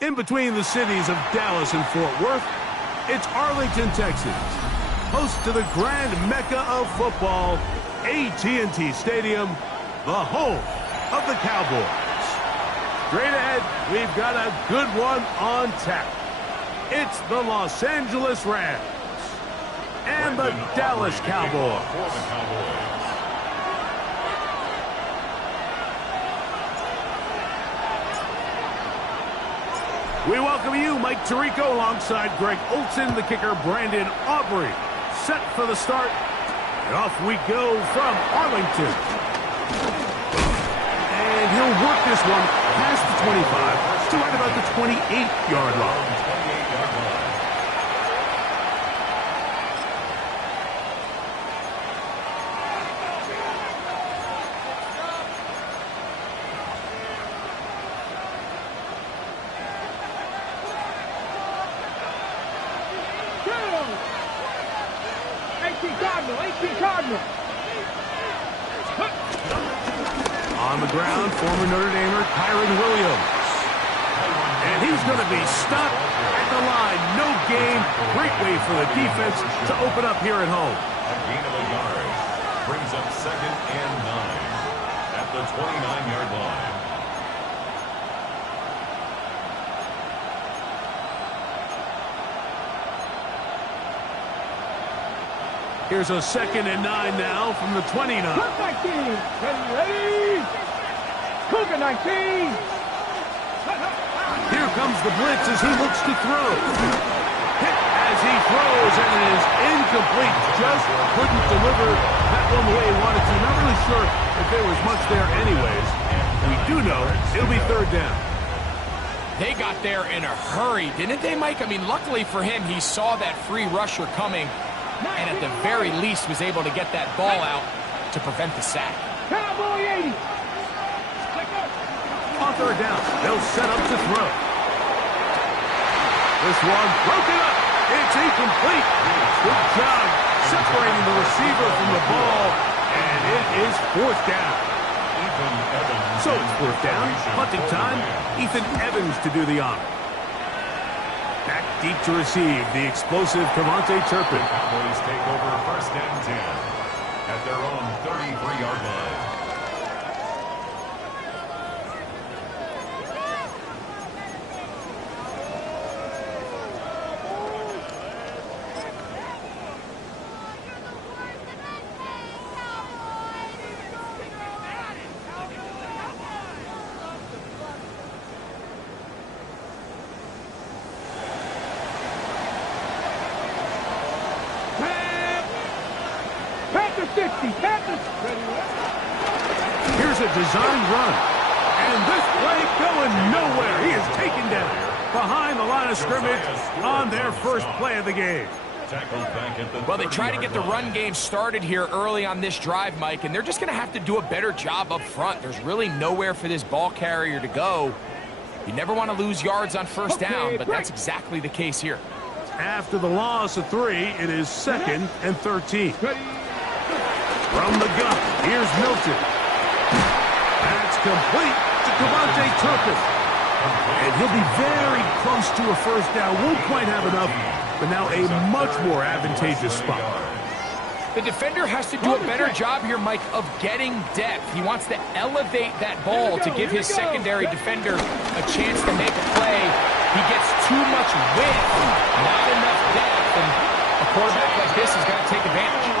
In between the cities of Dallas and Fort Worth, it's Arlington, Texas, host to the grand mecca of football, AT&T Stadium, the home of the Cowboys. Straight ahead, we've got a good one on tap. It's the Los Angeles Rams and the Dallas Cowboys. We welcome you, Mike Tirico, alongside Greg Olson, the kicker, Brandon Aubrey. Set for the start, and off we go from Arlington. And he'll work this one past the 25 to right about the 28-yard line. On the ground, former Notre Damer Kyron Williams. And he's going to be stopped at the line. No gain. Great way for the defense to open up here at home. A gain of a yard brings up 2nd and 9 at the 29-yard line. Here's a 2nd and 9 now from the 29. Cook 19. Ready? Cougar 19. Here comes the blitz as he looks to throw. Hit as he throws, and it is incomplete. Just couldn't deliver that one the way he wanted to. Not really sure if there was much there anyways. We do know it'll be 3rd down. They got there in a hurry, didn't they, Mike? I mean, luckily for him, he saw that free rusher coming, and at the very least was able to get that ball out to prevent the sack. Cowboy 80. On 3rd down, they'll set up to throw. This one broken up. It's incomplete. Good job separating the receiver from the ball, and it is 4th down. So it's 4th down, punting time. Ethan Evans to do the honor. Back deep to receive the explosive Cavante Turpin. Cowboys take over 1st and 10 at their own 33-yard line. Here's a design run. And this play going nowhere. He is taken down behind the line of scrimmage on their first play of the game. Well, they try to get the run game started here early on this drive, Mike, and they're just going to have to do a better job up front. There's really nowhere for this ball carrier to go. You never want to lose yards on 1st down, but that's exactly the case here. After the loss of 3, it is 2nd and 13. From the gun, here's Milton. That's complete to Cavante Turpin. And he'll be very close to a 1st down. Won't quite have enough, but now a much more advantageous spot. The defender has to do a better job here, Mike, of getting depth. He wants to elevate that ball to give his secondary defender a chance to make a play. He gets too much width, not enough depth, and a quarterback like this has got to take advantage.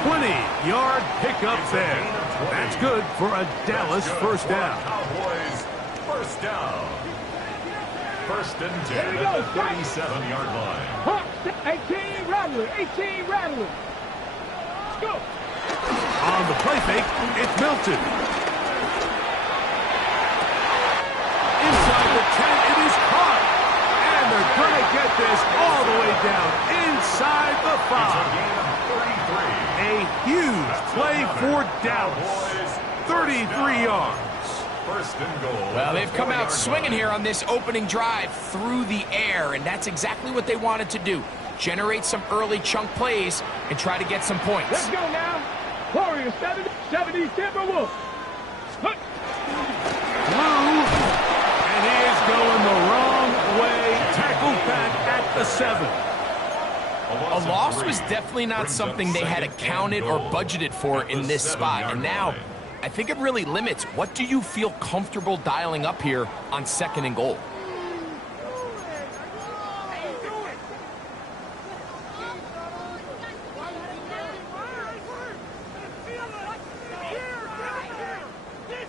20-yard pickup there. That's good for a Dallas 1st down. Cowboys 1st down. 1st and 10 at the 37-yard line. 18 Rattler. 18 Rattler. Let's go. On the play fake, it's Milton. Inside the 10, it is caught. And they're going to get this all the way down inside the 5. A huge play for Dallas. 33 yards. 1st and goal. Well, they've come out swinging here on this opening drive through the air, and that's exactly what they wanted to do. Generate some early chunk plays and try to get some points. Let's go now. Warriors 70 Timberwolves. Through, and he is going the wrong definitely not something they had accounted or budgeted for in this spot. And now, I think it really limits. What do you feel comfortable dialing up here on 2nd and goal?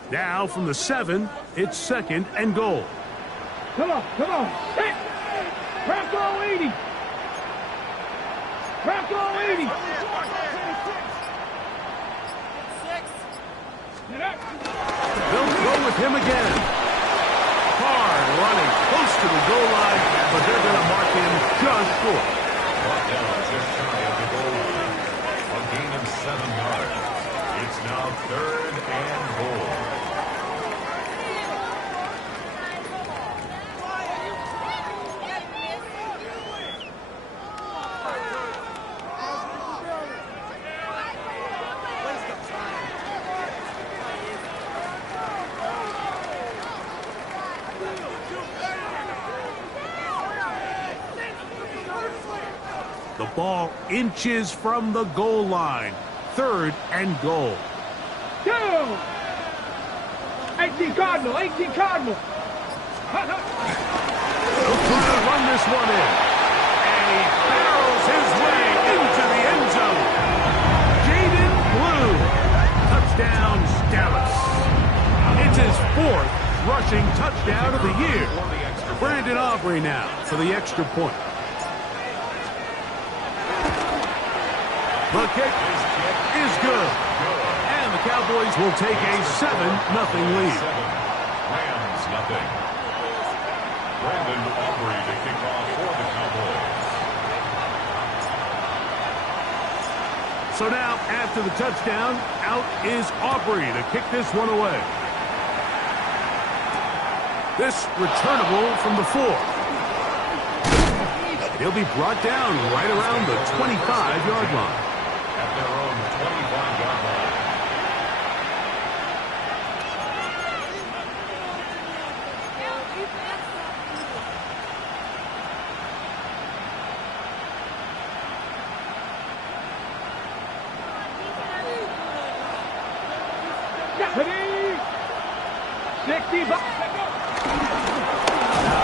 Now from the 7, it's 2nd and goal. Come on. Hit. Crack all 80. Crack all 80. They'll go with him again. Hard running close to the goal line, but they're going to mark him just short. Brought down just shy of the goal line. A gain of 7 yards. It's now 3rd and goal. The ball inches from the goal line. 3rd and goal. 2. 18 Cardinal. They'll try to run this one in. And he barrels his way into the end zone. Jaden Blue. Touchdown, Dallas. It's his 4th rushing touchdown of the year. Brandon Aubrey now for the extra point. The kick is good. And the Cowboys will take a 7-0 lead. Rams nothing. Brandon Aubrey to kick off for the Cowboys. So now, after the touchdown, out is Aubrey to kick this one away. This returnable from the 4. He'll be brought down right around the 25-yard line. At their own 25-yard line.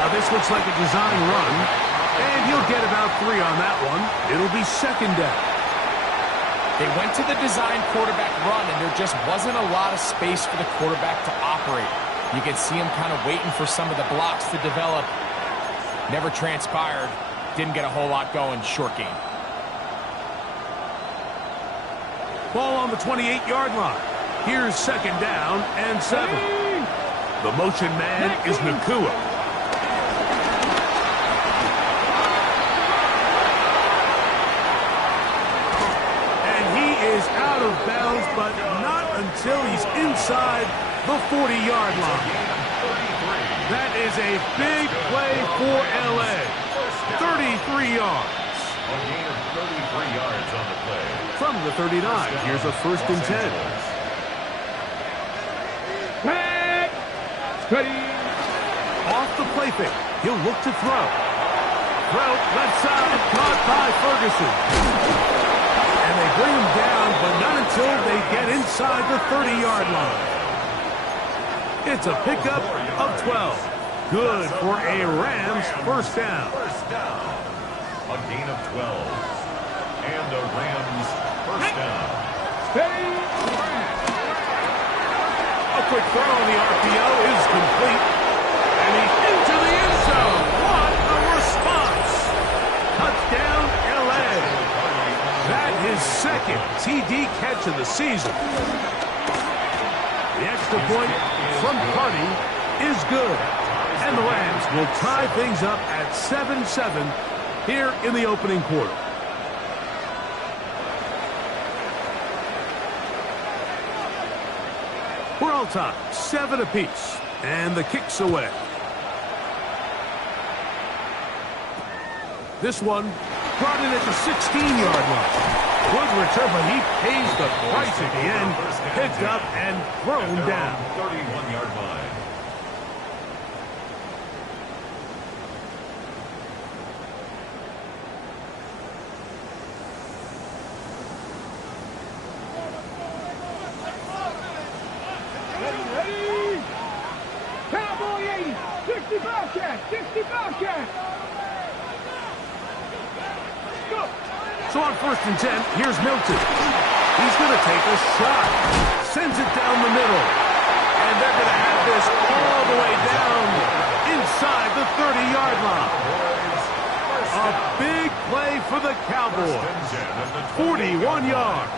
This looks like a design run, and he'll get about 3 on that one. It'll be 2nd down. They went to the design quarterback run, and there just wasn't a lot of space for the quarterback to operate. You could see him kind of waiting for some of the blocks to develop. Never transpired. Didn't get a whole lot going. Short game. Ball on the 28-yard line. Here's 2nd down and 7. The motion man is Nakua. Is out of bounds, but not until he's inside the 40-yard line. That is a big play for L.A. 33 yards. A gain of 33 yards on the play. From the 39, here's a 1st and 10. Off the play fake. He'll look to throw. Throw left side, caught by Ferguson. And they bring him down, but not until they get inside the 30-yard line. It's a pickup of 12. Good for a Rams 1st down. A gain of 12. And a Rams 1st down. A quick throw on the RPO is complete. And he's into the end zone. What a response. Touchdown, L.A. That his 2nd TD catch of the season. The extra point from Carney is good. And the Rams will tie things up at 7-7 here in the opening quarter. We're all tied, 7 apiece. And the kick's away. This one brought in at the 16-yard line. Good return, but he pays the price at the end. Picked up and thrown down. 31-yard line. going 80. 65 catch. 65 catch. Go. So on 1st and 10, here's Milton. He's going to take a shot. Sends it down the middle. And they're going to have this all the way down inside the 30-yard line. A big play for the Cowboys. 41 yards.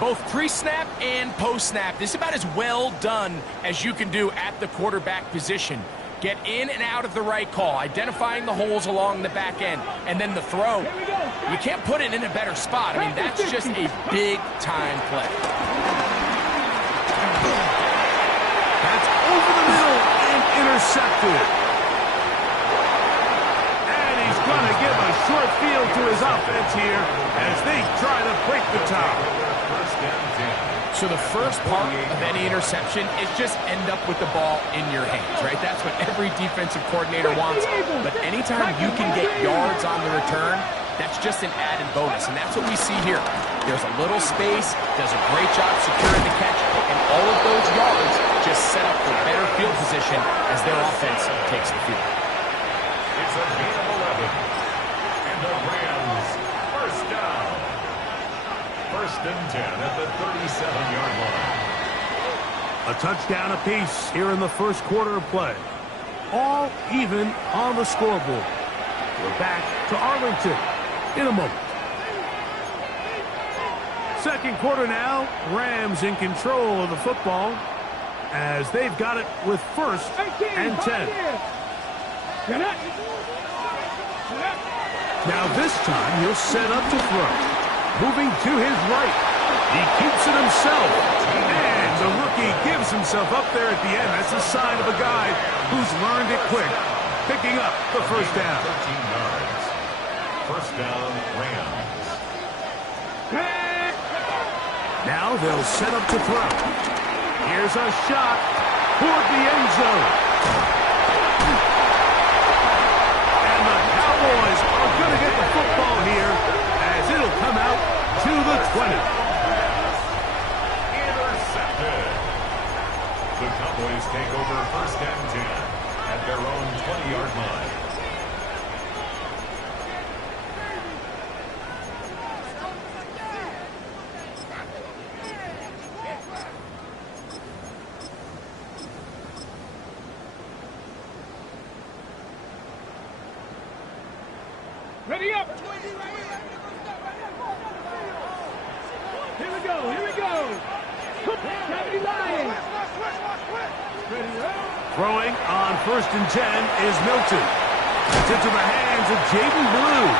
Both pre-snap and post-snap. This is about as well done as you can do at the quarterback position. Get in and out of the right call, identifying the holes along the back end, and then the throw. You can't put it in a better spot. I mean, that's just a big-time play. That's over the middle and intercepted. And he's going to give a short field to his offense here as they try to break the top. So the first part of any interception is just end up with the ball in your hands, right? That's what every defensive coordinator wants. But anytime you can get yards on the return, that's just an added bonus. And that's what we see here. There's a little space, does a great job securing the catch, and all of those yards just set up for better field position as their offense takes the field. It's a gain of 11. And the Rams, first down. 1st and 10 at the 37-yard line. A touchdown apiece here in the first quarter of play. All even on the scoreboard. We're back to Arlington in a moment. Second quarter now. Rams in control of the football as they've got it with 1st and 10. Now this time he'll set up to throw. Moving to his right. He keeps it himself. And the rookie gives himself up there at the end. That's a sign of a guy who's learned it quick. Picking up the first down. 13 yards. First down, Rams. Now they'll set up to throw. Here's a shot toward the end zone. And the Cowboys are going to get the football here as it'll come out to the 20. Intercepted. The Cowboys take over 1st and 10 at their own 20-yard line. Ready up. Here we go. Here we go. 70 Lions. Ready up. Throwing on 1st and 10 is Milton. It's into the hands of Jaden Blue.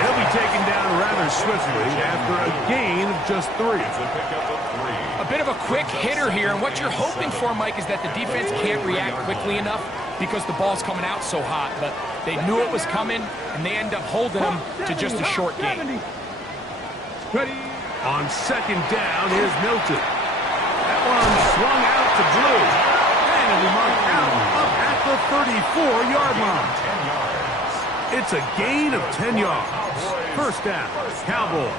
He'll be taken down rather swiftly after a gain of just 3. It's a pickup of 3. A bit of a quick hitter here, and what you're hoping for, Mike, is that the defense can't react quickly enough because the ball's coming out so hot, but they knew it was coming, and they end up holding them to just a short gain. Ready. On 2nd down, here's Milton. That one swung out to Blue. And it'll be marked out up at the 34-yard line. 10 yards. It's a gain of 10 yards. First down, Cowboys.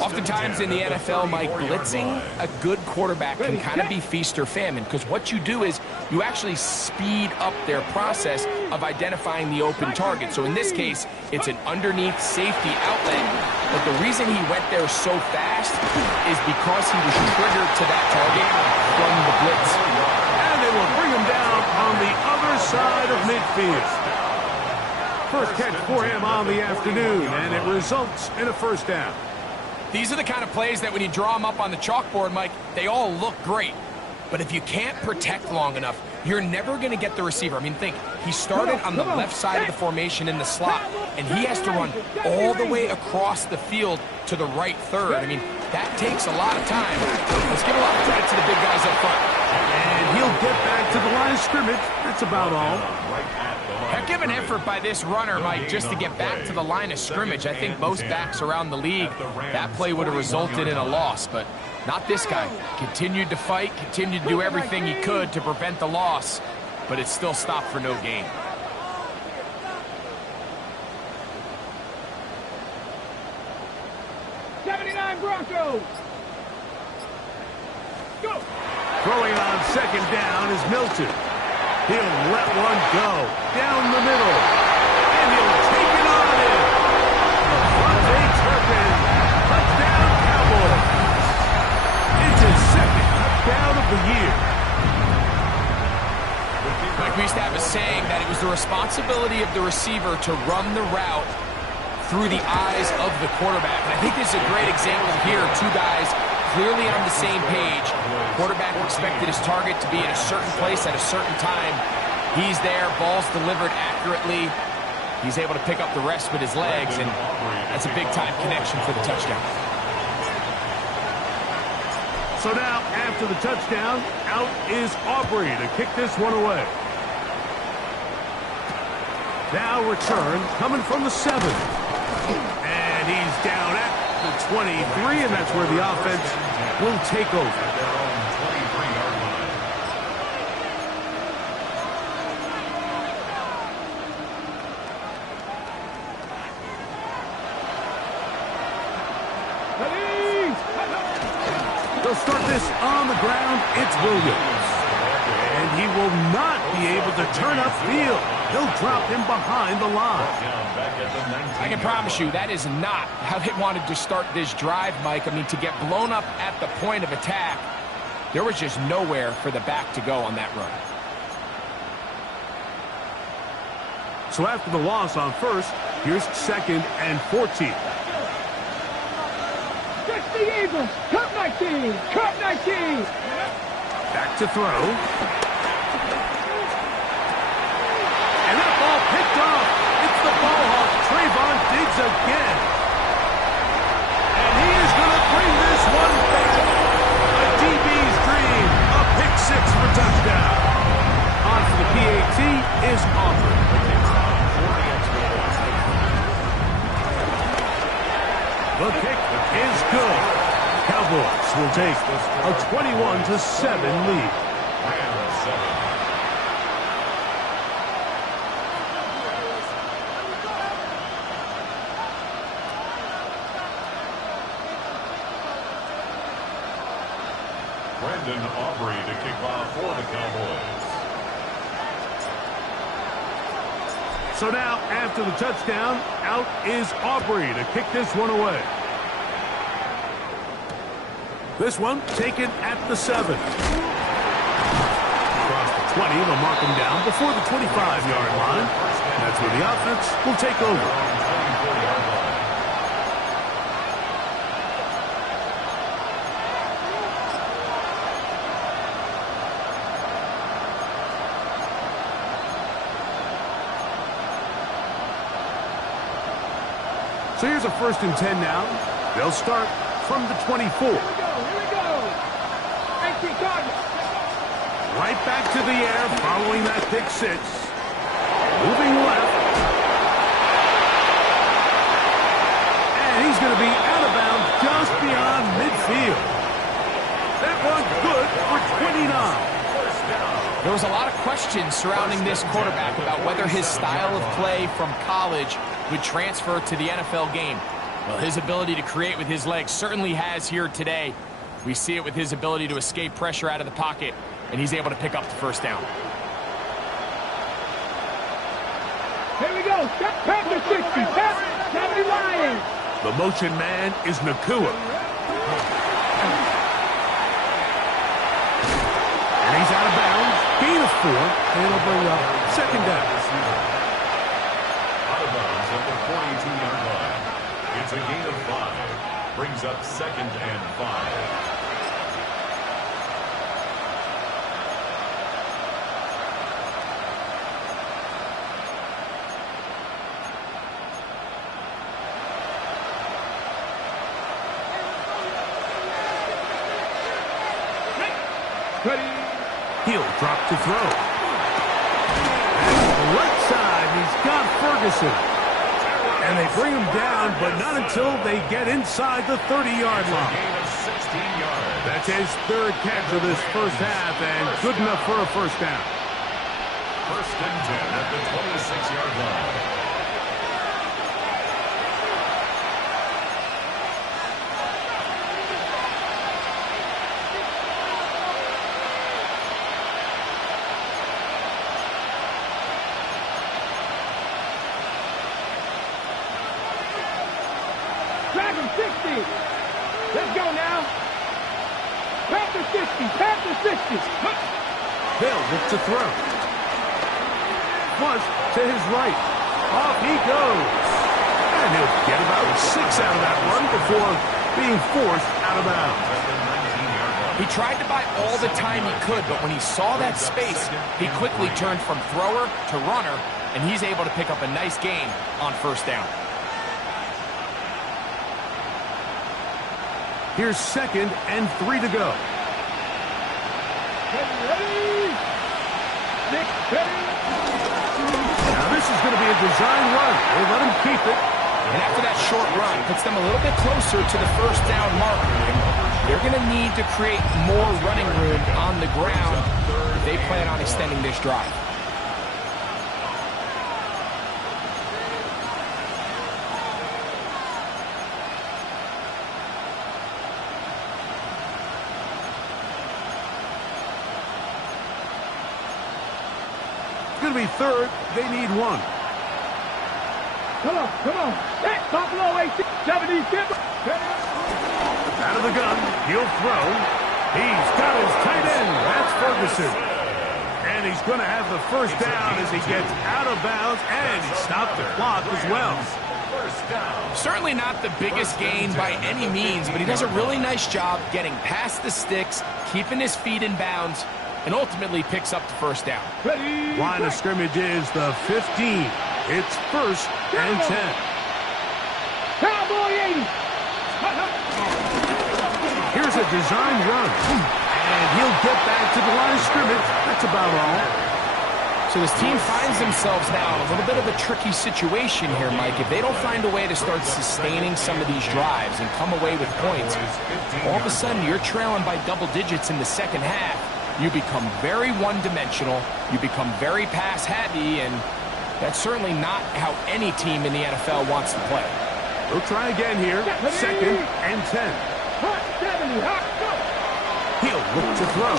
Oftentimes in the NFL, Mike, blitzing a good quarterback can kind of be feast or famine, because what you do is you actually speed up their process of identifying the open target. So in this case, it's an underneath safety outlet, but the reason he went there so fast is because he was triggered to that target from the blitz. And they will bring him down on the other side of midfield. First catch for him on the afternoon, and it results in a first down. These are the kind of plays that when you draw them up on the chalkboard, Mike, they all look great. But if you can't protect long enough, you're never going to get the receiver. I mean, think, he started on the left side of the formation in the slot, and he has to run all the way across the field to the right third. I mean, that takes a lot of time. Let's give a lot of credit to the big guys up front. And he'll get back to the line of scrimmage. That's about all. Heck of an effort by this runner, Mike, just to get back to the line of scrimmage. I think most backs around the league, that play would have resulted in a loss, but not this guy. Continued to fight, continued to do everything he could to prevent the loss, but it still stopped for no gain. '79 Broncos. Go. Throwing on second down is Milton. He'll let one go down the middle. And he'll take it on in. Devontae Turpin. Touchdown, Cowboys. It's his second touchdown of the year. Like we used to have a saying that it was the responsibility of the receiver to run the route through the eyes of the quarterback. And I think this is a great example here. Two guys clearly on the same page. Quarterback expected his target to be in a certain place at a certain time. He's there, ball's delivered accurately. He's able to pick up the rest with his legs, and that's a big-time connection for the touchdown. So now, after the touchdown, out is Aubrey to kick this one away. Now return coming from the 7. And he's down at the 23, and that's where the offense will take over. At their own 23-yard line. They'll start this on the ground. It's Williams. And he will not be able to turn upfield. He'll drop him behind the line. I can promise you that is not how they wanted to start this drive, Mike. I mean, to get blown up at the point of attack, there was just nowhere for the back to go on that run. So after the loss on first, here's 2nd and 14. That's the Eagles. Cup 19. Cup 19. Back to throw. And that ball picked off. It's the ball hawk. Trayvon Diggs again. And he is going to bring this one back. A DB's dream. A pick 6 for touchdown. On for the PAT is Aubrey. The kick is good. Cowboys will take a 21-7 lead. Brendan Aubrey to kick off for the Cowboys. So now, after the touchdown, out is Aubrey to kick this one away. This one taken at the 7. Across the 20, they'll mark him down before the 25-yard line. That's where the offense will take over. So here's a 1st and 10 now. They'll start from the 24. Here we go. Right back to the air following that pick 6. Moving left. And he's going to be out of bounds just beyond midfield. That one good for 29. There was a lot of questions surrounding this quarterback about whether his style of play from college would transfer to the NFL game. Well, his ability to create with his legs certainly has here today. We see it with his ability to escape pressure out of the pocket, and he's able to pick up the 1st down. Here we go. Pack the 60. Pack 70 Lions. The motion man is Nakua. And he's out of bounds. Gain of 4. And it'll bring up 2nd down. Out of bounds at the 42-yard line. It's a gain of 5. Brings up 2nd and 5. He'll drop to throw. And right side, he's got Ferguson. And they bring him down, but not until they get inside the 30-yard line. That's his 3rd catch of this first half, and good enough for a 1st down. 1st and 10 at the 26-yard line. Panther 60. Panther 60. They'll look to throw. Flush to his right. Off he goes. And he'll get about 6 out of that run before being forced out of bounds. He tried to buy all the time he could, but when he saw that space, he quickly turned from thrower to runner, and he's able to pick up a nice gain on first down. Here's 2nd and 3 to go. Now this is going to be a design run. They let him keep it. And after that short run, puts them a little bit closer to the first down marker. They're going to need to create more running room on the ground if they plan on extending this drive. It's going to be 3rd. They need 1. Come on, come on. Hey, Buffalo 70. Out of the gun, he'll throw. He's got his tight end. That's Ferguson. And he's going to have the first down as he gets out of bounds, and he stopped the clock as well. Certainly not the biggest gain by any means, but he does a really nice job getting past the sticks, keeping his feet in bounds, and ultimately picks up the first down. Line of scrimmage is the 15. It's 1st and 10. Cowboy 80. Here's a design run. And he'll get back to the line of scrimmage. That's about all. So this team finds themselves now in a little bit of a tricky situation here, Mike. If they don't find a way to start sustaining some of these drives and come away with points, all of a sudden you're trailing by double digits in the second half. You become very one-dimensional. You become very pass-heavy, and that's certainly not how any team in the NFL wants to play. We'll try again here. 2nd and 10. He'll look to throw.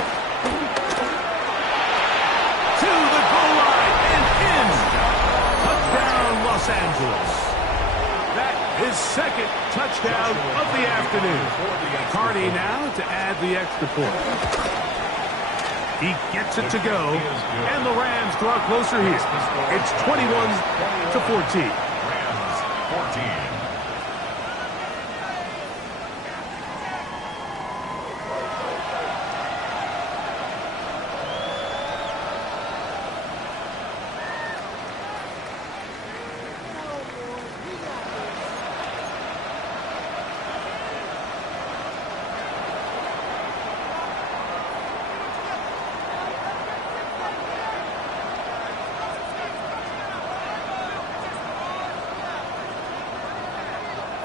To the goal line and in. Touchdown, Los Angeles. That is 2nd touchdown of the afternoon. Carney now to add the extra point. He gets it to go, and the Rams draw closer here. It's 21-14. Rams 14.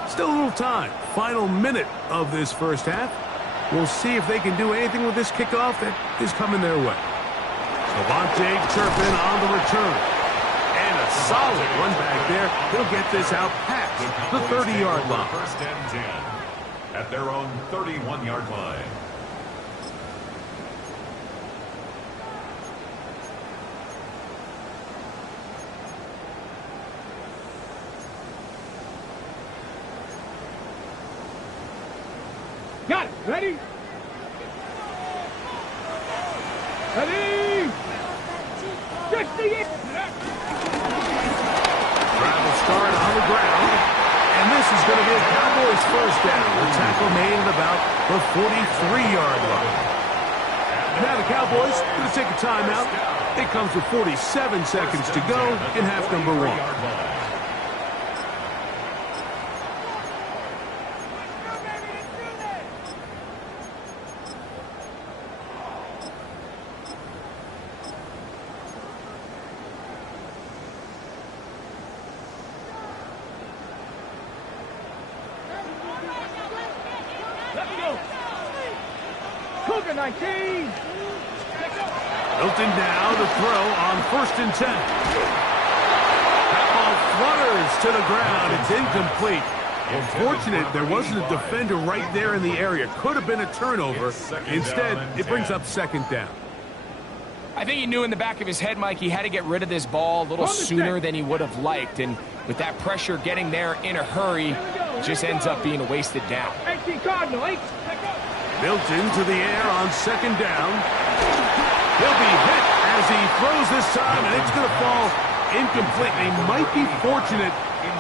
Still a little time. Final minute of this first half. We'll see if they can do anything with this kickoff that is coming their way. Devontae Turpin on the return. And a solid run back there. He'll get this out past the 30-yard line. 1st and 10 at their own 31-yard line. Got it. Ready? Ready? 68. Travel start on the ground. And this is going to be a Cowboys first down. The tackle made at about the 43-yard line. Now the Cowboys going to take a timeout. It comes with 47 seconds to go in half number 1. Cougar 19. Hilton now to throw on 1st and 10. That ball flutters to the ground. It's incomplete. Unfortunate there wasn't a defender right there in the area. Could have been a turnover. Instead, it brings up 2nd down. I think he knew in the back of his head, Mike, he had to get rid of this ball a little sooner than he would have liked. And with that pressure getting there in a hurry, it just ends up being a wasted down. 18 Cardinal, 8. Built into the air on second down. He'll be hit as he throws this time, and it's going to fall incomplete. They might be fortunate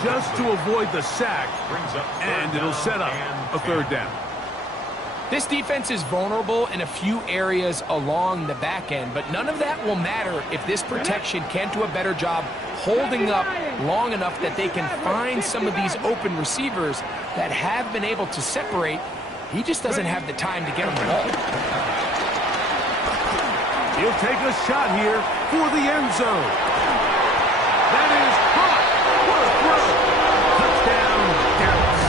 just to avoid the sack, and it'll set up a third down. This defense is vulnerable in a few areas along the back end, but none of that will matter if this protection can't do a better job holding up long enough that they can find some of these open receivers that have been able to separate. He just doesn't have the time to get them the ball. He'll take a shot here for the end zone. That is hot. What a throw. Touchdown, Dallas.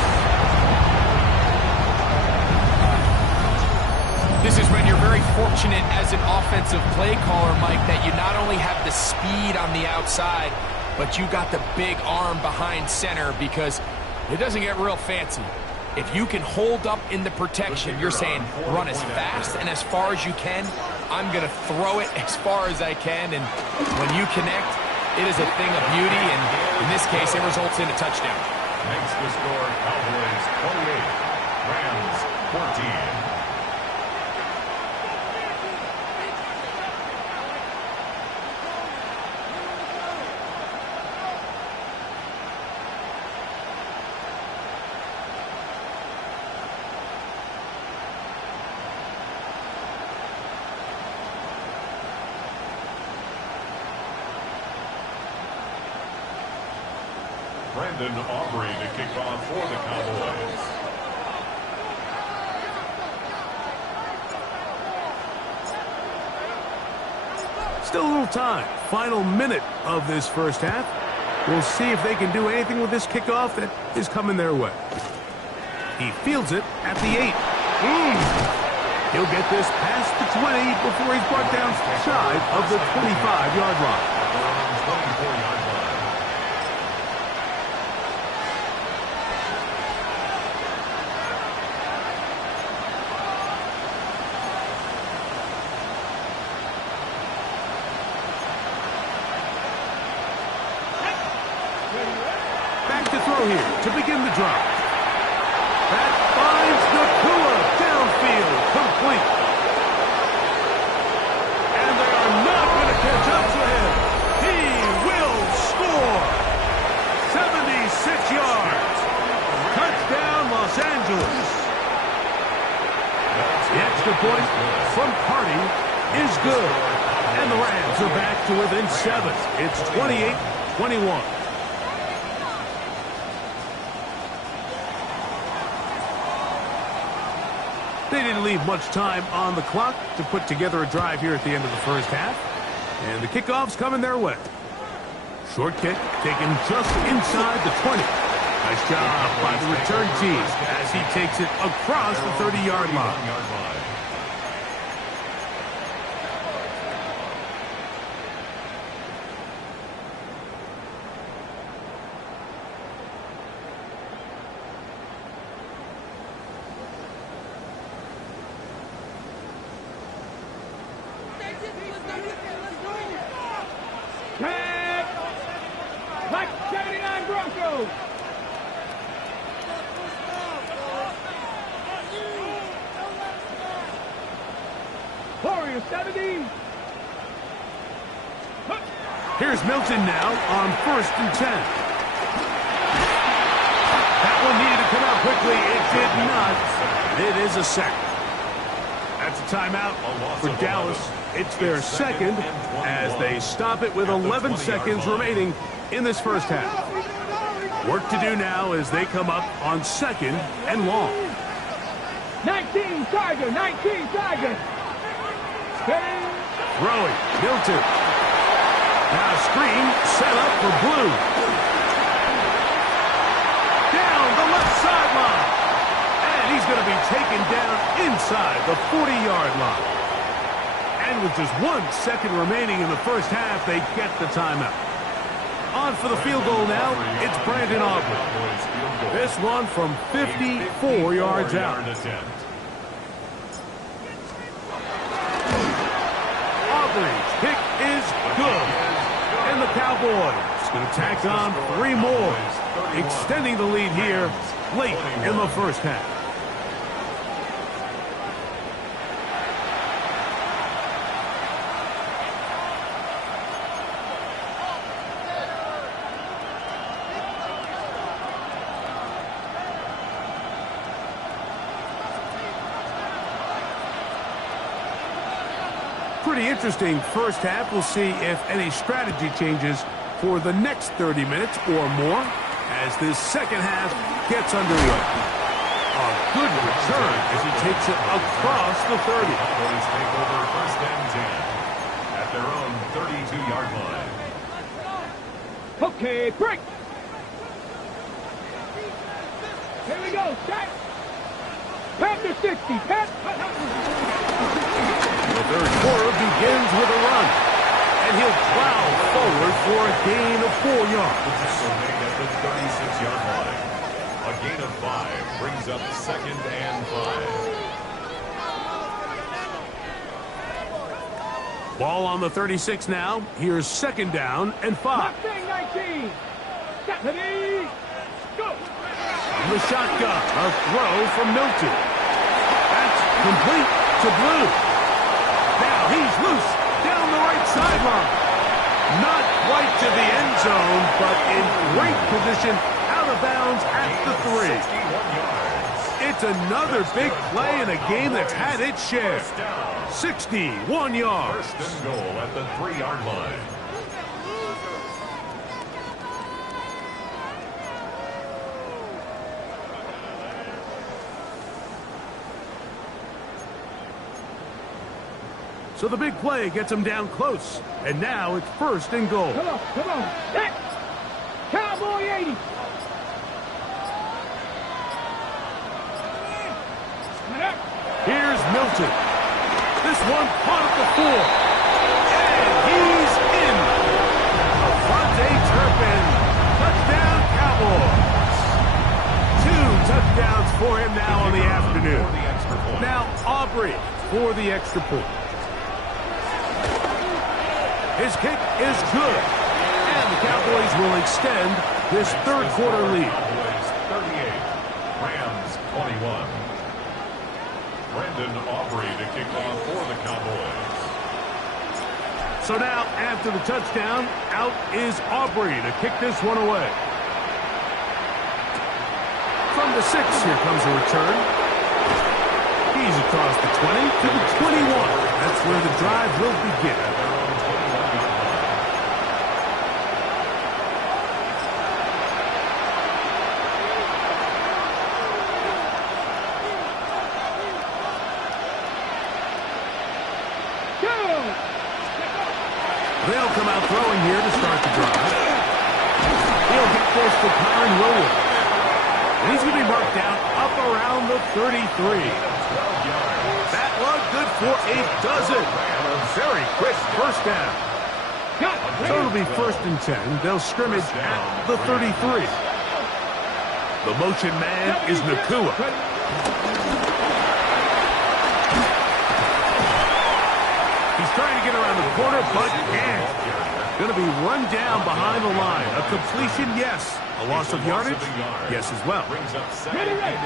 This is when you're very fortunate as an offensive play caller, Mike, that you not only have the speed on the outside, but you got the big arm behind center, because it doesn't get real fancy. If you can hold up in the protection, you're saying run as fast and as far as you can. I'm going to throw it as far as I can, and when you connect, it is a thing of beauty, and in this case, it results in a touchdown. Makes the score Cowboys 28, Rams 14. Brandon Aubrey to kick off for the Cowboys. Still a little time. Final minute of this first half. We'll see if they can do anything with this kickoff that is coming their way. He fields it at the 8. He'll get this past the 20 before he's brought down shy of the 25-yard line. 24-yard line. Back to throw here to begin the drive. That finds Nakua downfield, complete. And they are not going to catch up to him. He will score. 76 yards. Touchdown, Los Angeles. The extra point from Carty is good. And the Rams are back to within 7. It's 28-21. They didn't leave much time on the clock to put together a drive here at the end of the first half. And the kickoff's coming their way. Short kick taken just inside the 20. Nice job by the return team as he takes it across the 30-yard line. Like 79 Broncos. Warriors 70. Here's Milton now on 1st and 10. That one needed to come out quickly. It did not. It is a sack. That's a timeout for Dallas. It's their second as they stop it with 11 seconds remaining in this first half. Work to do now as they come up on 2nd and long. 19 Tiger, 19 Tiger. Throwing, Milton. Now a screen set up for Blue. Down the left sideline. And he's going to be taken down inside the 40-yard line. And with just 1 second remaining in the first half, they get the timeout. On for the field goal now, it's Brandon Aubrey. This one from 54 yards out. Aubrey's kick is good. And the Cowboys going to tack on 3 more, extending the lead here late in the first half. pretty interesting first half. We'll see if any strategy changes for the next 30 minutes or more as this second half gets underway. A good return as he takes it across the 30. Cowboys take over first and 10 at their own 32-yard line. Okay, break. Here we go, set. Panther 60, Pat. The third quarter begins with a run, and he'll plow forward for a gain of 4 yards. Tackle made at the 36-yard line. A gain of 5 brings up second and 5. Ball on the 36 now. Here's second down and 5. Mustang 19. Stephanie, go. The shotgun, a throw from Milton. That's complete to Blue. Now he's loose down the right sideline. Not quite to the end zone, but in great position out of bounds at the 3. 61 yards. It's another big play in a game that's had its share. First down. 61 yards. First and goal at the 3-yard line. So the big play gets him down close. And now it's first and goal. Come on, come on. Set. Cowboy 80. Here's Milton. This one caught at the 4. And he's in. Avante Turpin. Touchdown, Cowboys. 2 touchdowns for him now on the afternoon. For the extra point. Now Aubrey for the extra point. His kick is good. And the Cowboys will extend this third quarter lead. Cowboys 38, Rams 21. Brendan Aubrey to kick off for the Cowboys. So now, after the touchdown, out is Aubrey to kick this one away. From the 6, here comes a return. He's across the 20 to the 21. That's where the drive will begin. They'll come out throwing here to start the drive. He'll get this to Kyron Williams. And he's going to be marked down up around the 33. That looked good for a dozen. And a very quick first down. So it'll be first and 10. They'll scrimmage at the 33. The motion man is Nakua. He's trying to get around the corner, but can't. Going to be run down behind the line. A completion, yes. A loss of yardage, yes as well.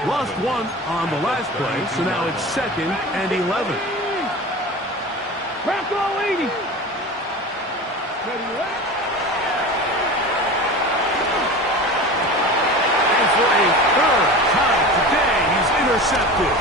Lost 1 on the last play, so now it's second and 11. Crack all 80. And for a third time today, he's intercepted.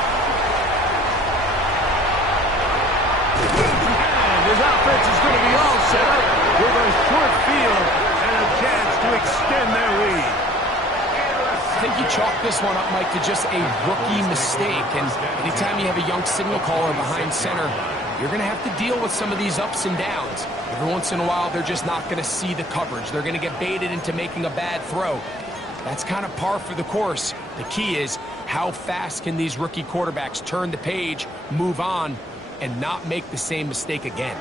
His offense is going to be all set up with a short field and a chance to extend their lead. I think you chalk this one up, Mike, to just a rookie mistake. And anytime you have a young signal caller behind center, you're going to have to deal with some of these ups and downs. Every once in a while, they're just not going to see the coverage. They're going to get baited into making a bad throw. That's kind of par for the course. The key is how fast can these rookie quarterbacks turn the page, move on, and not make the same mistake again.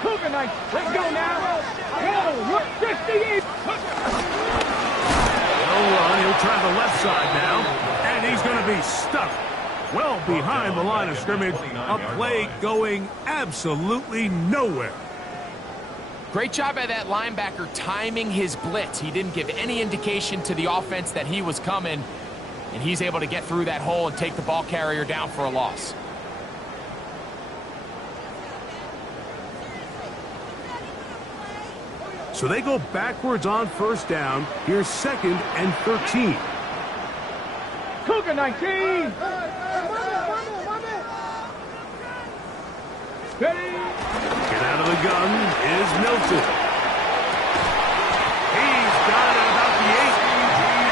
Cougar Knights, let's go now. Go, 58. He'll run. He'll try the left side now. And he's going to be stuck well behind the line of scrimmage. A play going absolutely nowhere. Great job by that linebacker timing his blitz. He didn't give any indication to the offense that he was coming. And he's able to get through that hole and take the ball carrier down for a loss. So they go backwards on first down. Here's second and 13. Cougar 19. Ready? Get out of the gun is Milton. He's got it about the 8.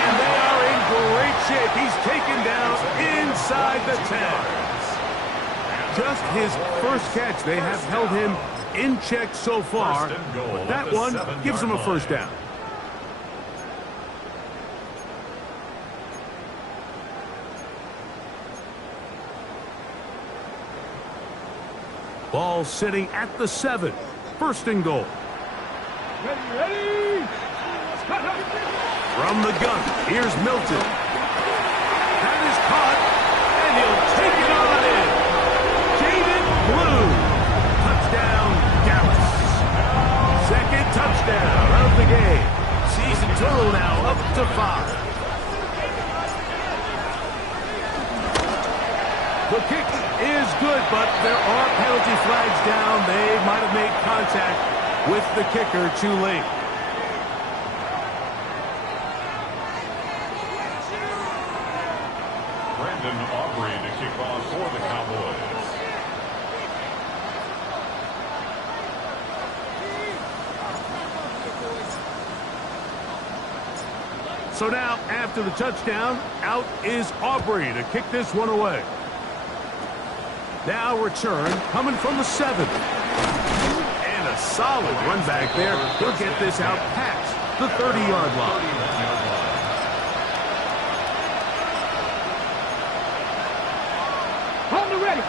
And they are in great shape. He's taken down inside the 10. Just his first catch. They have held him in check so far. But that one gives him a first down. Ball sitting at the 7. First and goal. Ready? From the gun, here's Milton. That is caught, and he'll take it on in. Jaden Blue. Touchdown, Dallas. Second touchdown of the game. Season total now up to 5. The kick is good, but there are penalty flags down. They might have made contact with the kicker too late. Brandon Aubrey to kick off for the Cowboys. So now, after the touchdown, out is Aubrey to kick this one away. Now return coming from the 7. And a solid run back there. He'll get this out past the 30-yard line. On the ready.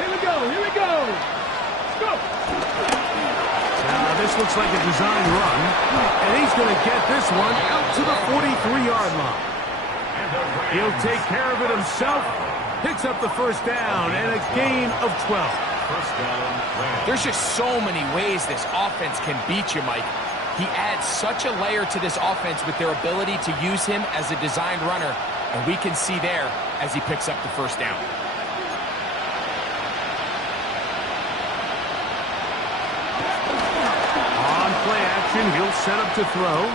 Here we go. Here we go. Let's go. Now this looks like a design run. And he's going to get this one out to the 43-yard line. He'll take care of it himself. Picks up the first down and a gain of 12. There's just so many ways this offense can beat you, Mike. He adds such a layer to this offense with their ability to use him as a designed runner, and we can see there as he picks up the first down. On play action, he'll set up to throw.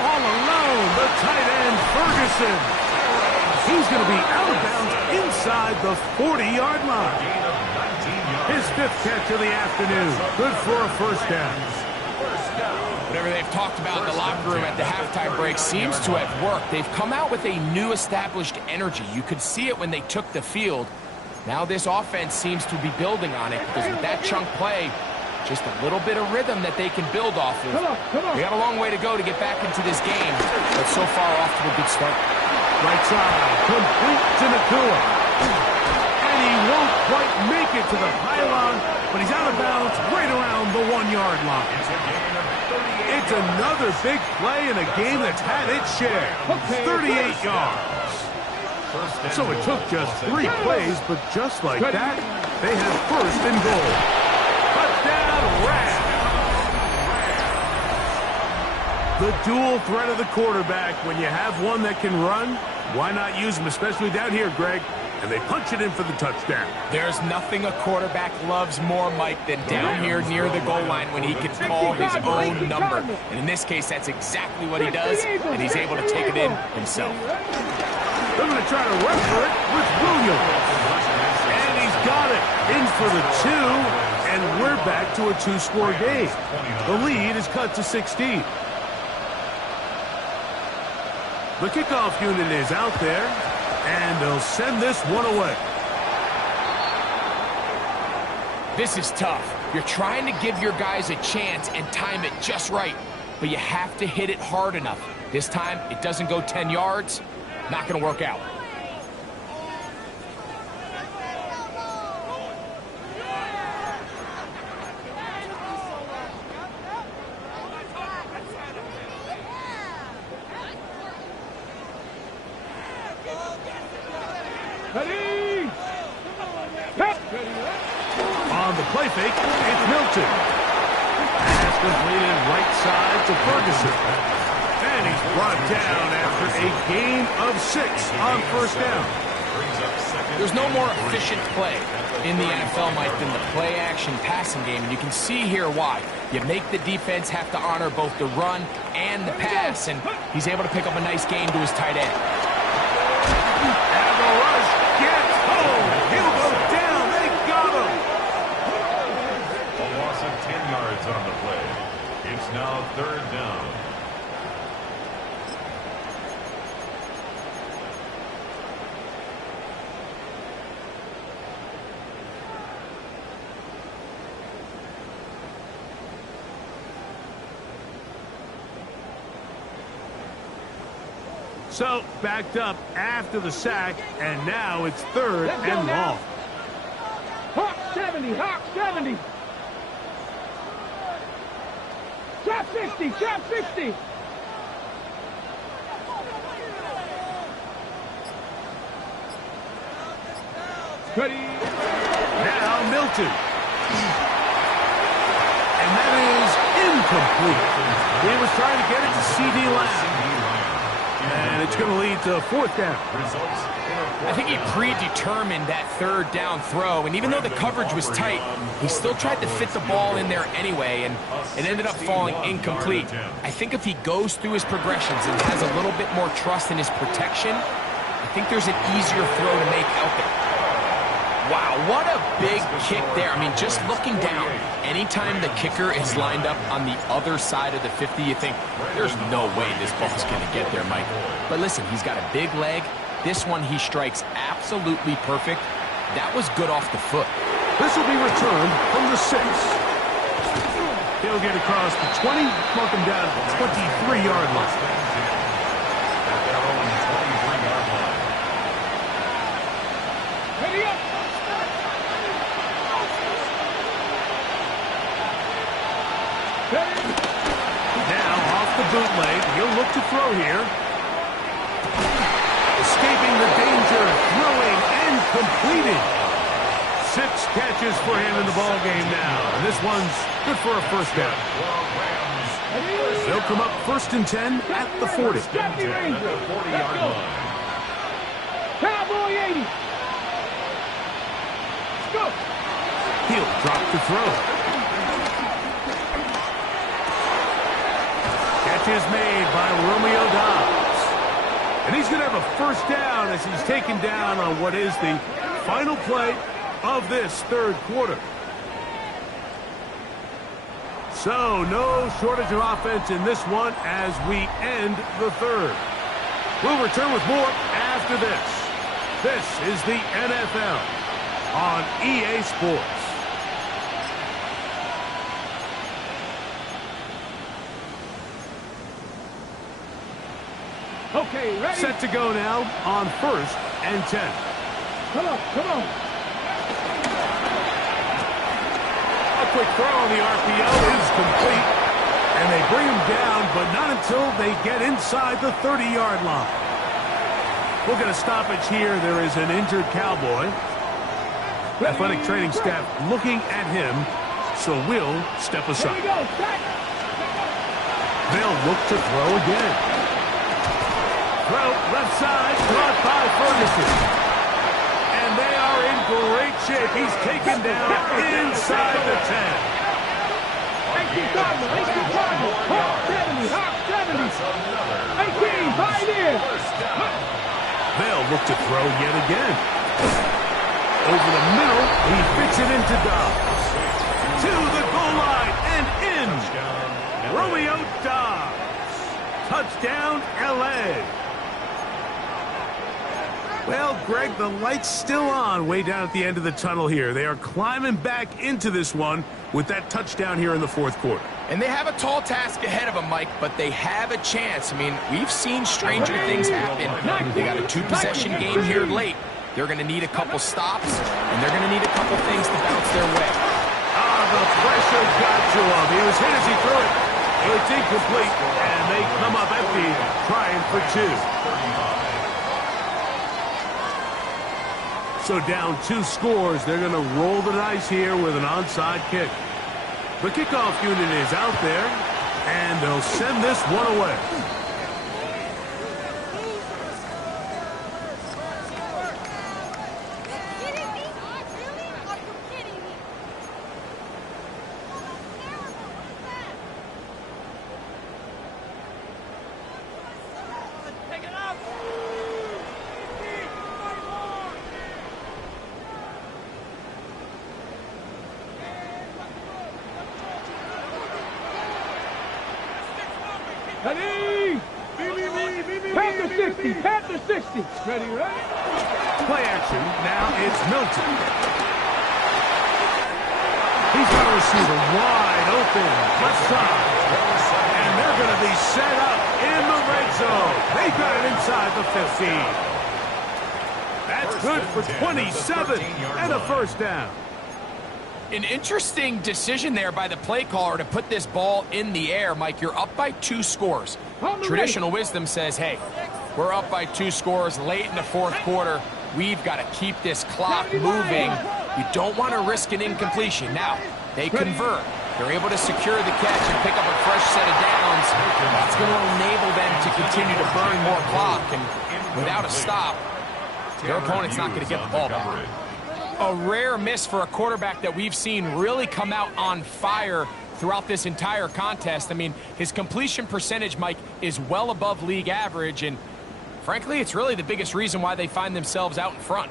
All alone, the tight end, Ferguson. He's going to be out of bounds inside the 40-yard line. His 5th catch of the afternoon. Good for a first down. Whatever they've talked about in the locker room at the halftime break seems to have worked. They've come out with a new established energy. You could see it when they took the field. Now this offense seems to be building on it because with that chunk play, just a little bit of rhythm that they can build off of. We got a long way to go to get back into this game, but so far off to a good start. Right side, complete to Nakua. And he won't quite make it to the pylon, but he's out of bounds right around the 1-yard line. It's another big play in a game that's had its share. 38 yards. So it took just 3 plays, but just like that, they have first and goal. Touchdown, Rams. The dual threat of the quarterback. When you have one that can run, why not use him, especially down here, Greg? And they punch it in for the touchdown. There's nothing a quarterback loves more, Mike, than down here near the goal line when he can call his own number. And in this case, that's exactly what he does, and he's able to take it in himself. They're going to try to run for it with Williams. And he's got it in for the 2, and we're back to a 2-score game. The lead is cut to 16. The kickoff unit is out there, and they'll send this one away. This is tough. You're trying to give your guys a chance and time it just right, but you have to hit it hard enough. This time, it doesn't go 10 yards. Not going to work out. Ready? On the play fake, it's Milton. Pass completed right side to Ferguson. And he's brought down after a gain of 6 on first down. There's no more efficient play in the NFL, Mike, than the play-action passing game, and you can see here why. You make the defense have to honor both the run and the pass, and he's able to pick up a nice gain to his tight end. And the rush gets So, backed up after the sack, and now it's third and long. Hawk 70, Hawk 70. Trap 60, trap 60. Ready. Now Milton. And that is incomplete. He was trying to get it to C.D. Lamb. And it's going to lead to fourth down. I think he predetermined that third down throw, and even though the coverage was tight, he still tried to fit the ball in there anyway, and it ended up falling incomplete. I think if he goes through his progressions and has a little bit more trust in his protection, I think there's an easier throw to make out there. Wow, what a big kick there. I mean, just looking down, anytime the kicker is lined up on the other side of the 50, you think, there's no way this ball's going to get there, Mike. But listen, he's got a big leg. This one he strikes absolutely perfect. That was good off the foot. This will be returned from the 6. He'll get across the 20, mark him down at the 23-yard line. Ready up. Now off the bootleg, he'll look to throw here. Escaping the danger, throwing and completing. 6 catches for him in the ball game now. And this one's good for a first down. They'll come up 1st and 10 at the 40. Cowboy 80. Let's go. He'll drop the throw. Catch is made by Romeo Dobbs. And he's going to have a first down as he's taken down on what is the final play of this third quarter. So, no shortage of offense in this one as we end the third. We'll return with more after this. This is the NFL on EA Sports. Okay, ready? Set to go now on 1st and 10. Come on, come on. A quick throw on the RPO is complete. And they bring him down, but not until they get inside the 30-yard line. We'll get a stoppage here. There is an injured Cowboy. Athletic training staff looking at him, so we'll step aside. Here we go, back. They'll look to throw again. Throw left side, caught by Ferguson. And they are in great shape. He's taken down inside the 10. 18 Cardinal, 18 Cardinal. Hawk 70, Hawk 70. 18, right in. They'll look to throw yet again. Over the middle, he fits it into Dobbs. To the goal line and in. Romeo Dobbs. Touchdown, L.A. Well, Greg, the light's still on way down at the end of the tunnel here. They are climbing back into this one with that touchdown here in the fourth quarter. And they have a tall task ahead of them, Mike, but they have a chance. I mean, we've seen stranger things happen. They got a 2-possession game here late. They're going to need a couple stops, and they're going to need a couple things to bounce their way. The pressure got to him. He was hit as he threw it. It's incomplete, and they come up empty, trying for 2. So down 2 scores, they're going to roll the dice here with an onside kick. The kickoff unit is out there, and they'll send this one away. Ready? Panther 60, Panther 60. Ready, ready? Play action. Now it's Milton. He's got a receiver wide open. Left side. And And they're going to be set up in the red zone. They got it inside the 15. That's good for 27 and a first down. An interesting decision there by the play caller to put this ball in the air. Mike, you're up by 2 scores. Traditional wisdom says, hey, we're up by 2 scores late in the fourth quarter. We've got to keep this clock moving. You don't want to risk an incompletion. Now, they convert. They're able to secure the catch and pick up a fresh set of downs. That's going to enable them to continue to burn more clock. And without a stop, their opponent's not going to get the ball back. A rare miss for a quarterback that we've seen really come out on fire throughout this entire contest. I mean, his completion percentage, Mike, is well above league average, and frankly, it's really the biggest reason why they find themselves out in front.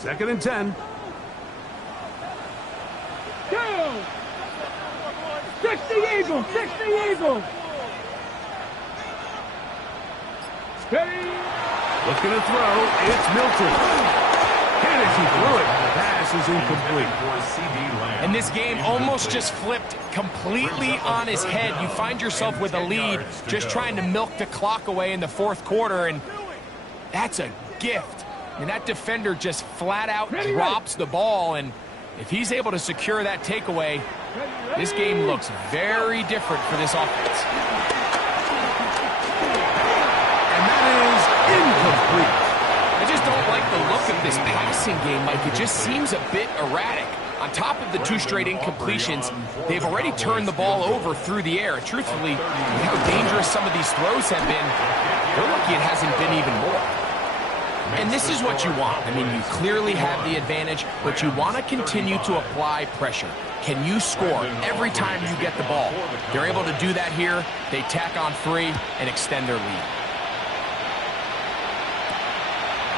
2nd and 10. Go! 60 Eagles! 60 Eagles! Steady! Looking to throw, it's Milton. And as he threw it, the pass is incomplete. And this game almost just flipped completely on his head. You find yourself with a lead, just trying to milk the clock away in the fourth quarter, and that's a gift. I mean, that defender just flat out drops the ball, and if he's able to secure that takeaway, this game looks very different for this offense. And that is incomplete. I just don't like the look of this passing game, Mike. It just seems a bit erratic. On top of the 2 straight incompletions, they've already turned the ball over through the air. Truthfully, with how dangerous some of these throws have been, they're lucky it hasn't been even more. And this is what you want. I mean, you clearly have the advantage, but you want to continue to apply pressure. Can you score every time you get the ball? They're able to do that here. They tack on 3 and extend their lead.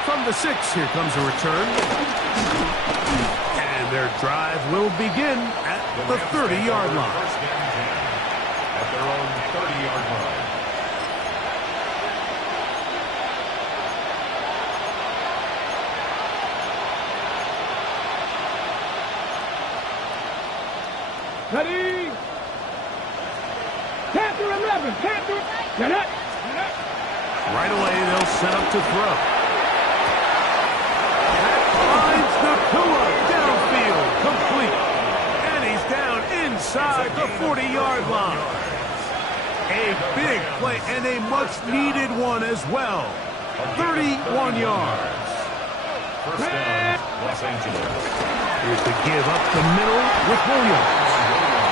From the 6, here comes a return. And their drive will begin at the 30-yard line. At their own 30-yard line. Ready? Panther 11, Panther. Get it. Right away, they'll set up to throw. That finds the Nakua downfield, complete. And he's down inside the 40-yard line. A big play and a much-needed one as well. 31 yards. First down, Los Angeles. Here's the give up the middle with Williams.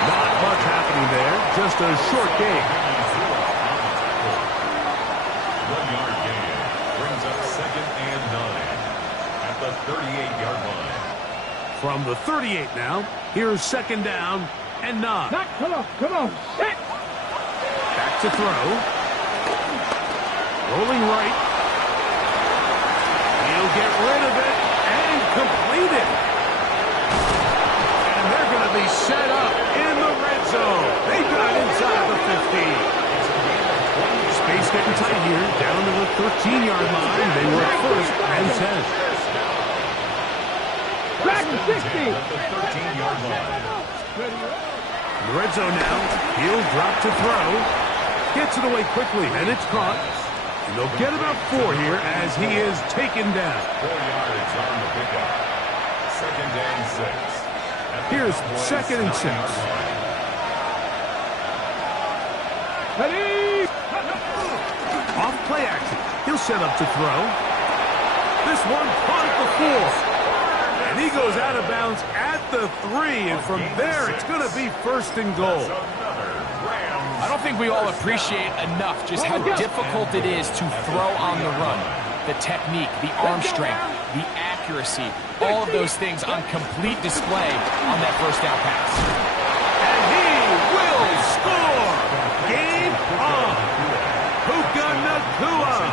Not much happening there, just a short game. 1-yard gain brings up 2nd and 9 at the 38-yard line. From the 38 now, here's 2nd down and 9. Come on. Set. Back to throw. Rolling right. He'll get rid of it and complete it. And they're going to be set up in the red zone. They got inside the 15. Space getting tight here, down to the 13-yard line. They were at 1st and 10. Back to 60. At the 13-yard line. In the red zone now, he'll drop to throw. Gets it away quickly, and it's caught. And they'll get about 4 here as he is taken down. 4 yards on the pickup. 2nd and 6. Here's 2nd and 6. Ready? Off play action. He'll set up to throw. This one caught before. And he goes out of bounds at the 3. And from there, it's going to be 1st and goal. I don't think we all appreciate enough just how difficult it is to throw on the run. The technique, the arm strength, the accuracy, all of those things on complete display on that 1st down pass. And he will score! Game on! Puka Nakua!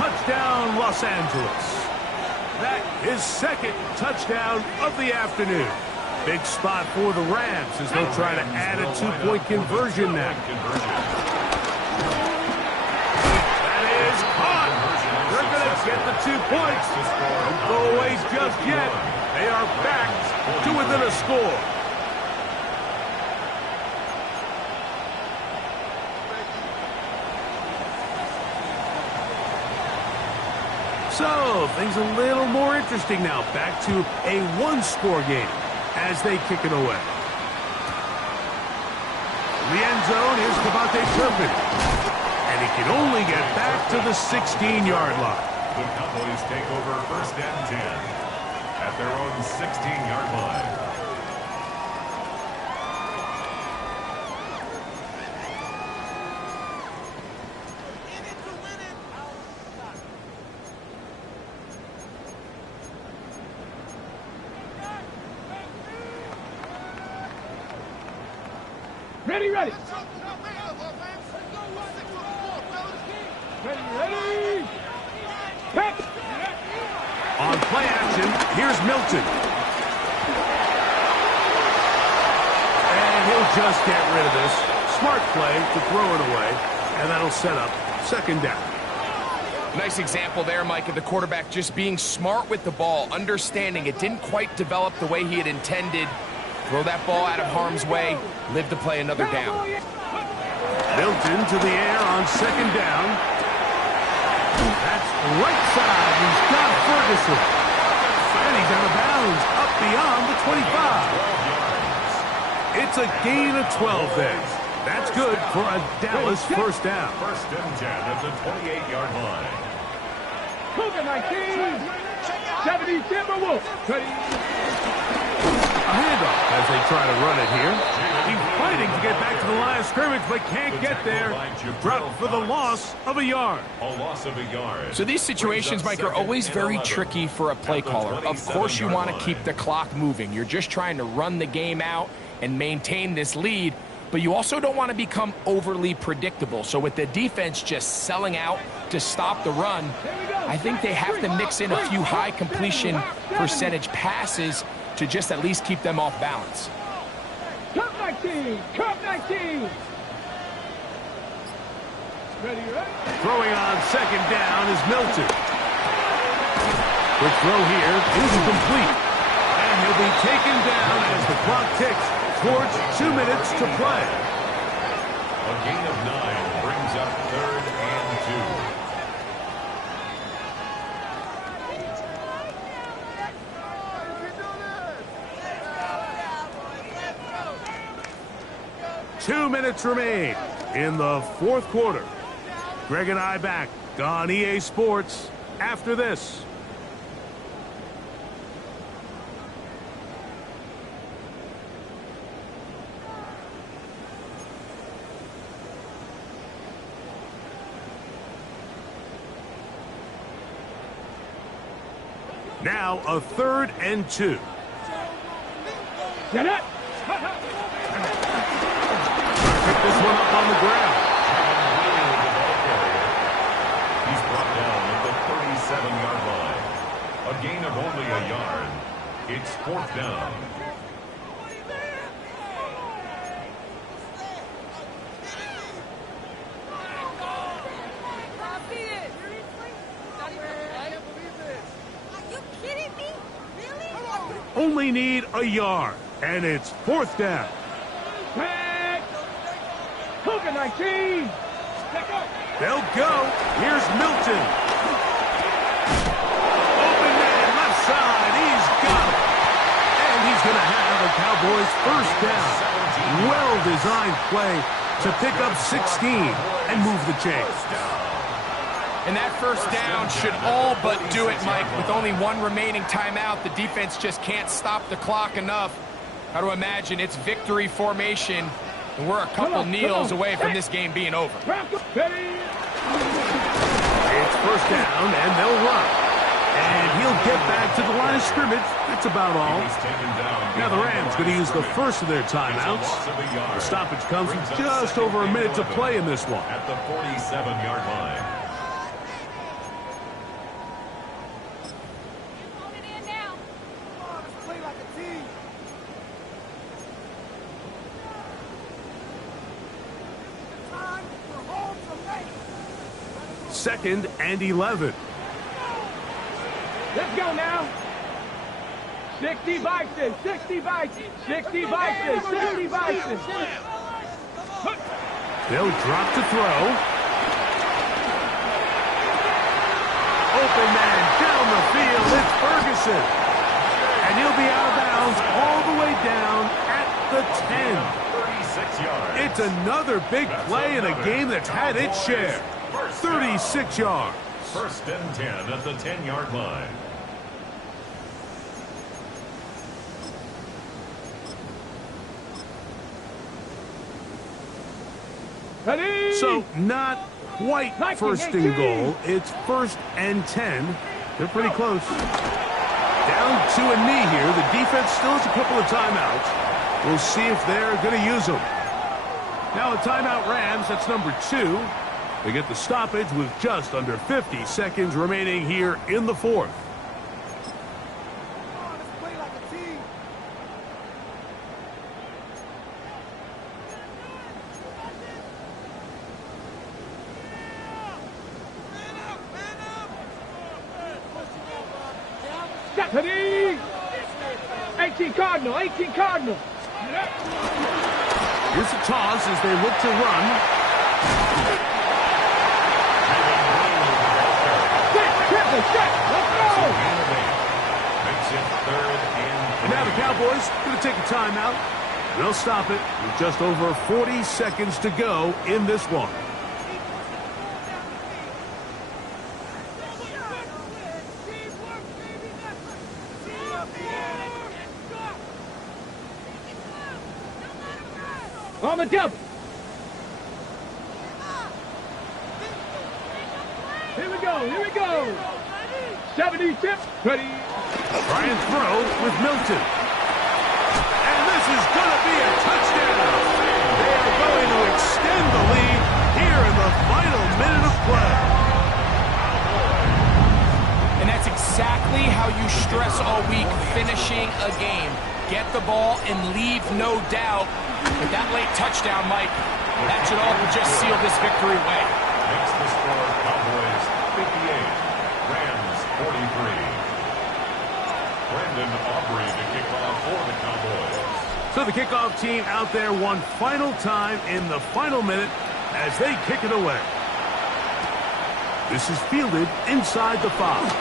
Touchdown, Los Angeles. That is 2nd touchdown of the afternoon. Big spot for the Rams as they'll try to add a 2-point conversion now. That is caught. They're going to get the 2 points. Don't go away just yet. They are back to within a score. So, things a little more interesting now. Back to a one-score game as they kick it away. The end zone is Devontae Turpin. And he can only get back to the 16-yard line. The Cowboys take over 1st and 10 at their own 16-yard line. Ready, ready. Ready. Pick. On play action, here's Milton. And he'll just get rid of this. Smart play to throw it away, and that'll set up 2nd down. Nice example there, Mike, of the quarterback just being smart with the ball, understanding it didn't quite develop the way he had intended. Throw that ball out of harm's way, live to play another down. Milton to the air on 2nd down. That's right side. He's got Ferguson. And he's out of bounds, up beyond the 25. It's a gain of 12 then. That's good for a Dallas 1st down. 1st and 10 at the 28-yard line. Cougar 19. 70 Timberwolves. Ready. A handoff as they try to run it here. He's fighting to get back to the line of scrimmage, but can't get there. Dropped for the loss of a yard. A loss of a yard. So these situations, Mike, are always very tricky for a play caller. Of course you want to keep the clock moving. You're just trying to run the game out and maintain this lead, but you also don't want to become overly predictable. So with the defense just selling out to stop the run, I think they have to mix in a few high completion percentage passes to just at least keep them off balance. Cup 19! Cup 19! Ready, ready? Throwing on 2nd down is Milton. Quick throw here is complete. And he'll be taken down as the clock ticks towards 2 minutes to play. A gain of 9 brings up 3rd and 2. 2 minutes remain in the 4th quarter. Greg and I back on EA Sports after this. Now a 3rd and 2. Get it! Pick this one up on the ground. He's brought down at the 37-yard line. A gain of only a yard. It's 4th down. Only need a yard, and it's 4th down. Back! Cougar 19! They'll go. Here's Milton. Open man, left side. He's got it. And he's going to have a Cowboys 1st down. Well-designed play to pick up 16 and move the chains. And that 1st down should all but do it, Mike. With only 1 remaining timeout, the defense just can't stop the clock enough. Got to imagine it's victory formation, and we're a couple kneels away from this game being over. It's 1st down, and they'll run. And he'll get back to the line of scrimmage. That's about all. Now the Rams going to use the first of their timeouts. The stoppage comes with just over a minute to play in this one. At the 47-yard line. Second and 11. Let's go now. 60 Bison, 60 Bison, 60 Bison, 60 Bison. They'll drop to throw. Open man It's Ferguson. And he'll be out of bounds all the way down at the 10. 36 yards. It's another big play in a game that's had its share. 36 yards. First and 10 at the 10-yard line. Ready? So not quite first and goal. It's first and 10. They're pretty close. Down to a knee here. The defense still has a couple of timeouts. We'll see if they're going to use them. Now a timeout Rams. That's number 2. They get the stoppage with just under 50 seconds remaining here in the fourth. Ready? 18 Cardinal, 18 Cardinal. Here's a toss as they look to run. Set, let's go! Makes it third and And now the Cowboys going to take a timeout. They'll stop it with just over 40 seconds to go in this one. On the double. Here we go, here we go. 70 tip, ready. Try and throw with Milton. And this is going to be a touchdown. They are going to extend the lead here in the final minute of play. And that's exactly how you stress all week, finishing a game. Get the ball and leave no doubt. With that late touchdown, Mike, that should all just seal this victory away. makes the score Cowboys 58, Rams 43. Brandon Aubrey to kick off for the Cowboys. So the kickoff team out there one final time in the final minute as they kick it away. This is fielded inside the 5.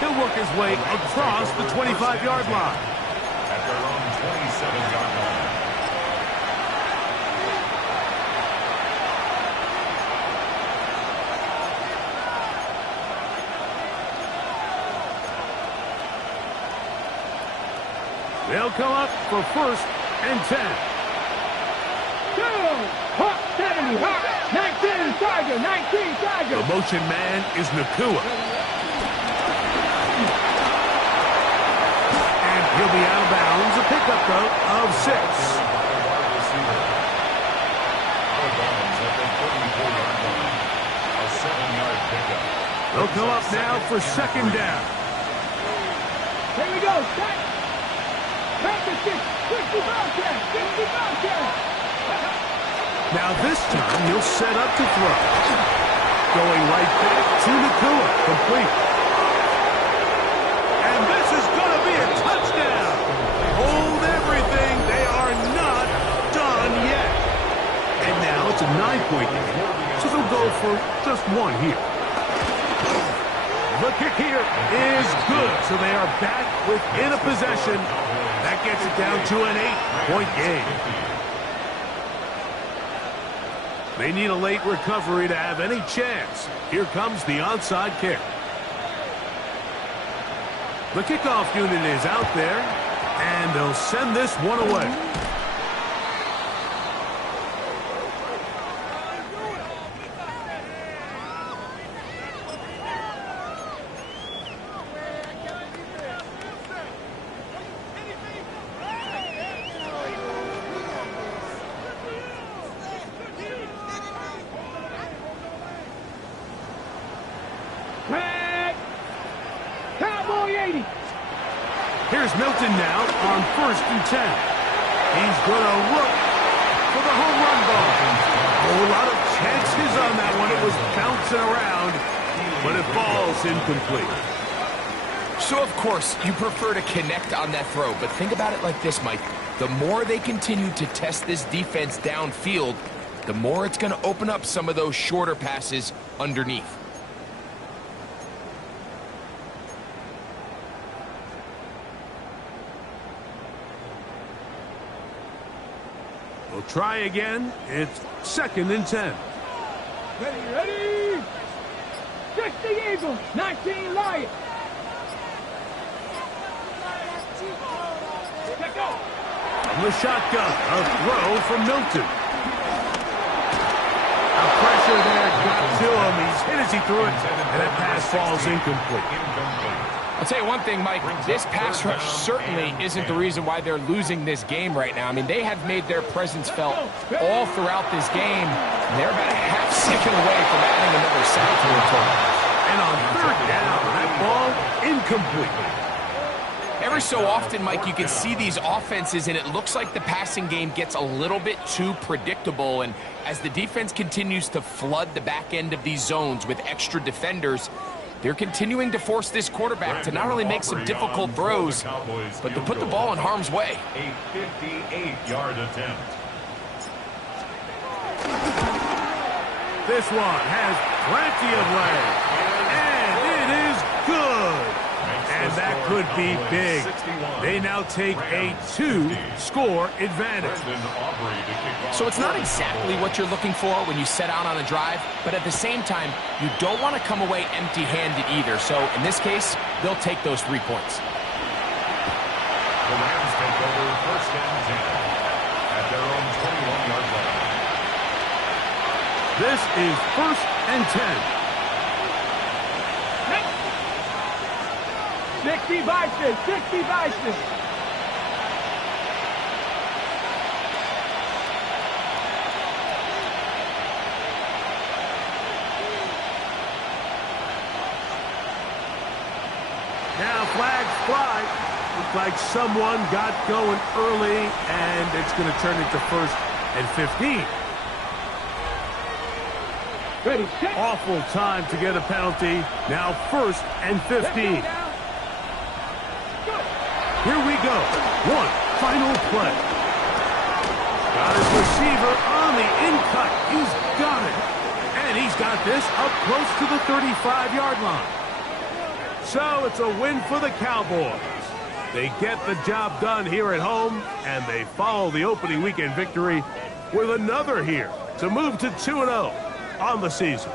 He'll work his way across the 25-yard line. At their own 27-yard line. They'll come up for first and 10. Go! Hawk 70, Hawk 19 Tiger, 19 Tiger. The motion man is Nakua. And he'll be out of bounds. A pickup, though, of 6. They'll come up now for second down. Here we go, set. Practice 60 Bobcat, 60 Bobcat. Now this time, he'll set up to throw. Going right back to Nakua. Complete. And this is going to be a touchdown. Hold everything. They are not done yet. And now it's a 9-point game. So they'll go for just one here. The kick here is good. So they are back within a possession. That gets it down to an 8-point game. They need a late recovery to have any chance. Here comes the onside kick. The kickoff unit is out there, and they'll send this one away. Cowboy 80. Here's Milton now on first and 10. He's going to look for the home run ball. Oh, a lot of chances on that one. It was bouncing around, but it falls incomplete. So, of course, you prefer to connect on that throw, but think about it like this, Mike. The more they continue to test this defense downfield, the more it's going to open up some of those shorter passes underneath. We'll try again. It's 2nd and 10. Ready? 60 Eagles, 19 Lions. Check go. From the shotgun, a throw from Milton. A pressure there got to him. He's hit as he threw it, and that pass falls incomplete. I'll tell you one thing, Mike, this pass rush certainly isn't the reason why they're losing this game right now. I mean, they have made their presence felt all throughout this game, and they're about a half second away from adding another sack to their total. And on 3rd down, that ball incomplete. Every so often, Mike, you can see these offenses, and it looks like the passing game gets a little bit too predictable. And as the defense continues to flood the back end of these zones with extra defenders, they're continuing to force this quarterback to not only make some difficult throws, but to put the ball in harm's way. A 58-yard attempt. This one has plenty of legs, and it is good. And that could be big. They now take a 2-score advantage. So it's not exactly what you're looking for when you set out on a drive, but at the same time, you don't want to come away empty-handed either. So in this case, they'll take those 3 points. The Rams take over 1st and 10 at their own 21-yard line. This is 1st and 10. 60 Vikings, 60 Vikings. Now flags fly. Looks like someone got going early, and it's going to turn into 1st and 15. Ready, check. Awful time to get a penalty. Now 1st and 15. Here we go. One final play. Got his receiver on the in-cut. He's got it. And he's got this up close to the 35-yard line. So it's a win for the Cowboys. They get the job done here at home, and they follow the opening weekend victory with another here to move to 2-0 on the season.